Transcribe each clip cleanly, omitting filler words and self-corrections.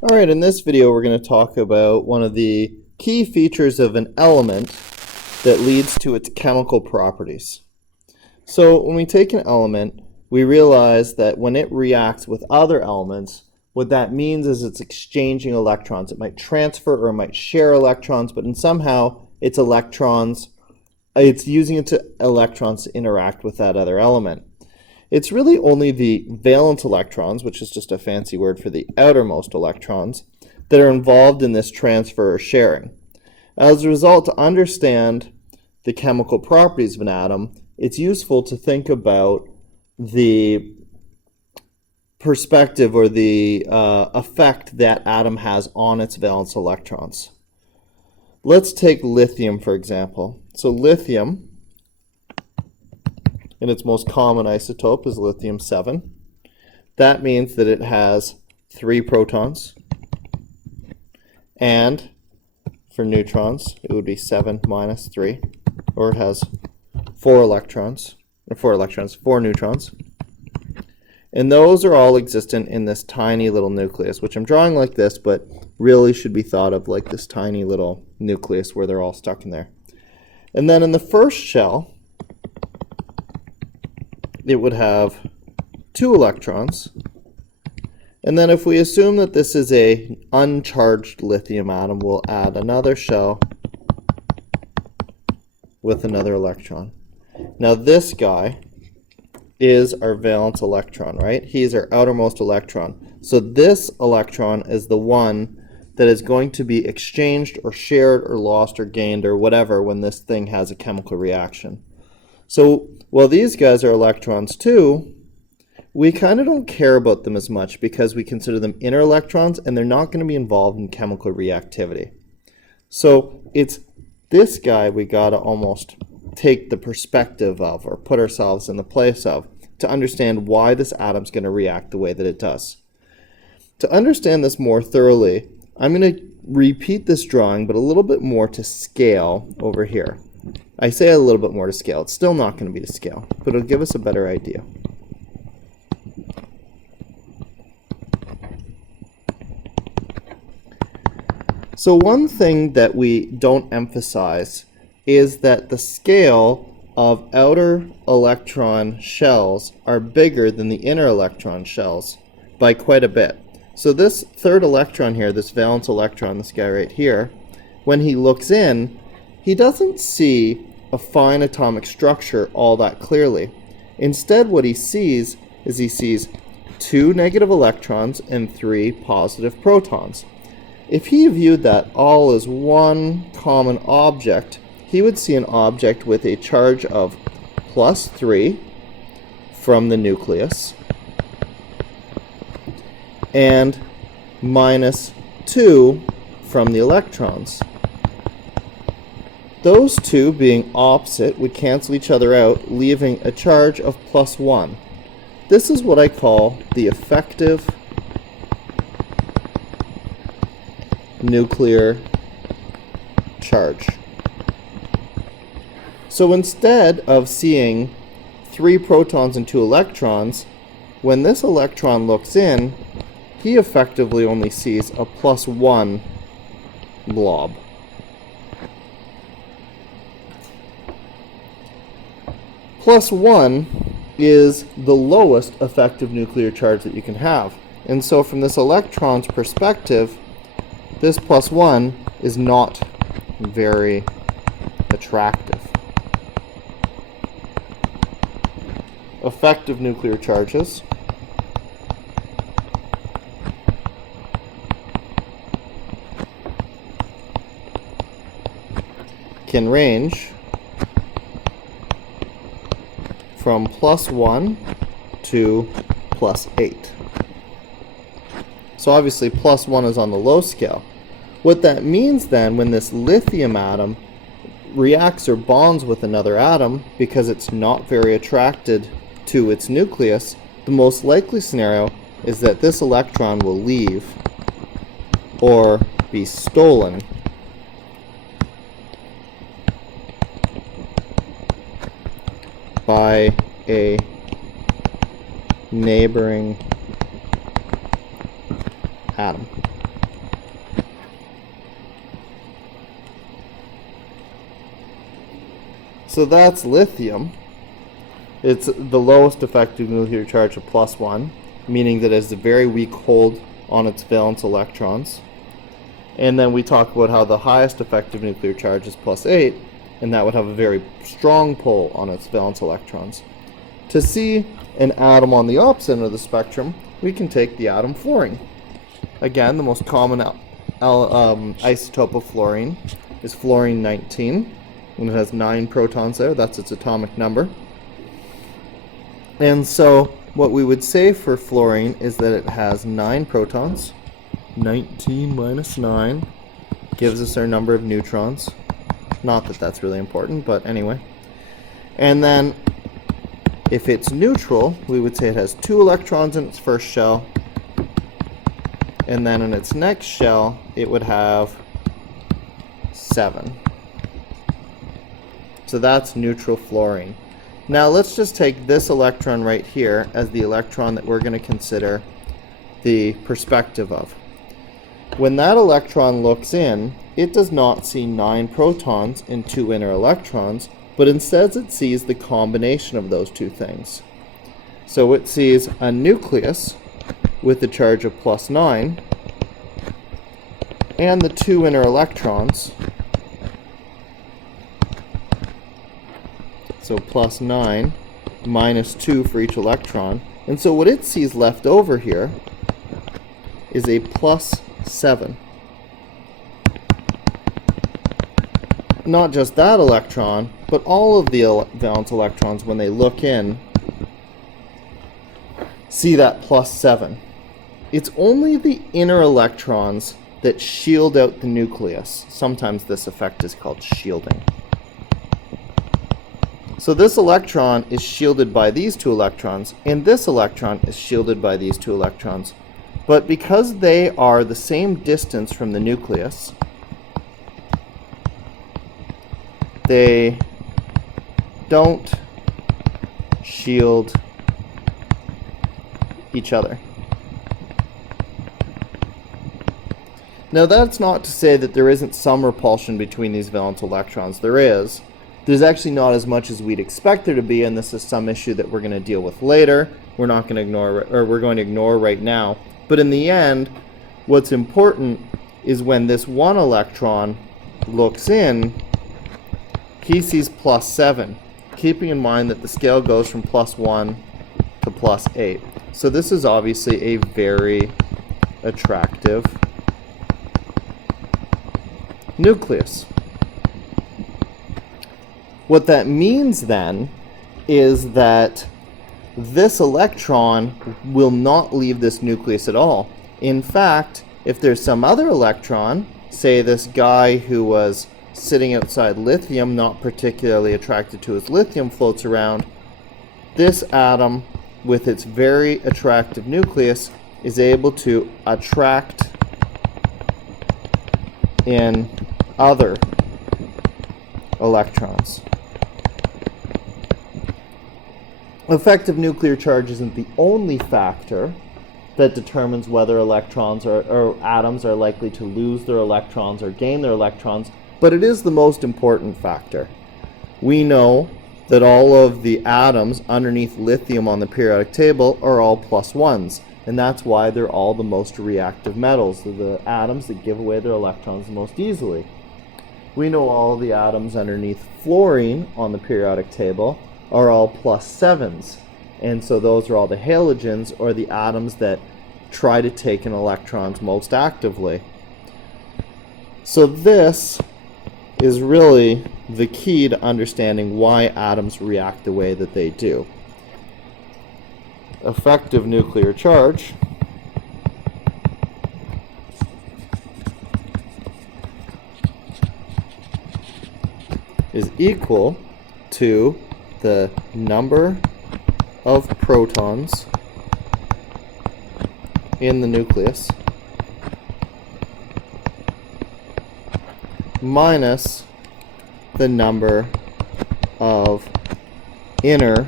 All right, in this video we're going to talk about one of the key features of an element that leads to its chemical properties. So when we take an element, we realize that when it reacts with other elements, what that means is it's exchanging electrons. It might transfer or it might share electrons, but somehow it's using its electrons to interact with that other element. It's really only the valence electrons, which is just a fancy word for the outermost electrons, that are involved in this transfer or sharing. As a result, to understand the chemical properties of an atom, it's useful to think about the perspective or the effect that atom has on its valence electrons. Let's take lithium, for example. So lithium, in its most common isotope, is lithium-7. That means that it has 3 protons, and for neutrons it would be 7 minus 3, or it has 4 neutrons, and those are all existent in this tiny little nucleus, which I'm drawing like this, but really should be thought of like this tiny little nucleus where they're all stuck in there. And then in the first shell, it would have 2 electrons. And then if we assume that this is an uncharged lithium atom, we'll add another shell with another electron. Now this guy is our valence electron, right? He's our outermost electron. So this electron is the one that is going to be exchanged or shared or lost or gained or whatever when this thing has a chemical reaction. So while these guys are electrons too, we kind of don't care about them as much because we consider them inner electrons and they're not going to be involved in chemical reactivity. So it's this guy we got to almost take the perspective of or put ourselves in the place of to understand why this atom's going to react the way that it does. To understand this more thoroughly, I'm going to repeat this drawing but a little bit more to scale over here. I say a little bit more to scale. It's still not going to be to scale, but it'll give us a better idea. So one thing that we don't emphasize is that the scale of outer electron shells are bigger than the inner electron shells by quite a bit. So this third electron here, this valence electron, this guy right here, when he looks in, he doesn't see a fine atomic structure all that clearly. Instead, what he sees is he sees 2 negative electrons and 3 positive protons. If he viewed that all as one common object, he would see an object with a charge of +3 from the nucleus and -2 from the electrons. Those two being opposite would cancel each other out, leaving a charge of +1. This is what I call the effective nuclear charge. So instead of seeing 3 protons and 2 electrons, when this electron looks in, he effectively only sees a +1 blob. +1 is the lowest effective nuclear charge that you can have. And so from this electron's perspective, this +1 is not very attractive. Effective nuclear charges can range from +1 to +8. So obviously +1 is on the low scale. What that means then, when this lithium atom reacts or bonds with another atom, because it's not very attracted to its nucleus, the most likely scenario is that this electron will leave or be stolen by a neighboring atom. So that's lithium. It's the lowest effective nuclear charge of +1, meaning that it has a very weak hold on its valence electrons. And then we talk about how the highest effective nuclear charge is +8, and that would have a very strong pull on its valence electrons. To see an atom on the opposite end of the spectrum, we can take the atom fluorine. Again, the most common isotope of fluorine is fluorine-19, and it has 9 protons there. That's its atomic number. And so what we would say for fluorine is that it has 9 protons. 19 minus 9 gives us our number of neutrons. Not that that's really important, but anyway. And then if it's neutral, we would say it has 2 electrons in its first shell. And then in its next shell, it would have 7. So that's neutral fluorine. Now let's just take this electron right here as the electron that we're going to consider the perspective of. When that electron looks in, it does not see 9 protons and 2 inner electrons, but instead it sees the combination of those two things. So it sees a nucleus with a charge of +9 and the 2 inner electrons. So +9 minus 2 for each electron. And so what it sees left over here is a +7. Not just that electron, but all of the valence electrons, when they look in, see that +7. It's only the inner electrons that shield out the nucleus. Sometimes this effect is called shielding. So this electron is shielded by these 2 electrons, and this electron is shielded by these 2 electrons. But because they are the same distance from the nucleus, they don't shield each other. Now that's not to say that there isn't some repulsion between these valence electrons. There is. There's actually not as much as we'd expect there to be, and this is some issue that we're going to deal with later. We're not going to ignore, or we're going to ignore right now. But in the end, what's important is when this one electron looks in, he sees +7, keeping in mind that the scale goes from +1 to +8. So this is obviously a very attractive nucleus. What that means then is that this electron will not leave this nucleus at all. In fact, if there's some other electron, say this guy who was sitting outside lithium, not particularly attracted to his lithium, floats around, this atom with its very attractive nucleus is able to attract in other electrons. Effective nuclear charge isn't the only factor that determines whether electrons or atoms are likely to lose their electrons or gain their electrons, but it is the most important factor. We know that all of the atoms underneath lithium on the periodic table are all +1s, and that's why they're all the most reactive metals. They're the atoms that give away their electrons the most easily. We know all the atoms underneath fluorine on the periodic table are all +7s, and so those are all the halogens, or the atoms that try to take in electrons most actively. So this is really the key to understanding why atoms react the way that they do. Effective nuclear charge is equal to the number of protons in the nucleus minus the number of inner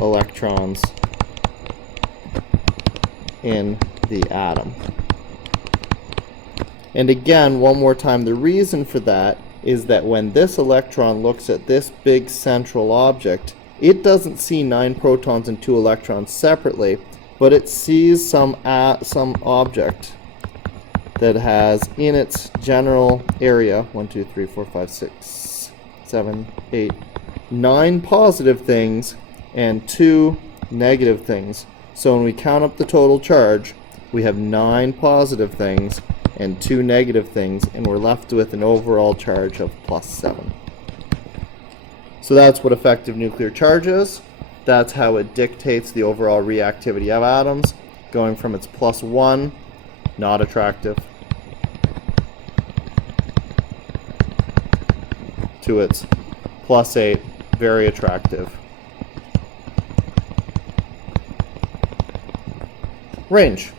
electrons in the atom. And again, one more time, the reason for that is that when this electron looks at this big central object, it doesn't see 9 protons and 2 electrons separately, but it sees some object that has in its general area 1, 2, 3, 4, 5, 6, 7, 8, 9 positive things and 2 negative things. So when we count up the total charge, we have 9 positive things and 2 negative things, and we're left with an overall charge of +7. So that's what effective nuclear charge is. That's how it dictates the overall reactivity of atoms, going from its +1, not attractive, to its +8, very attractive. Range.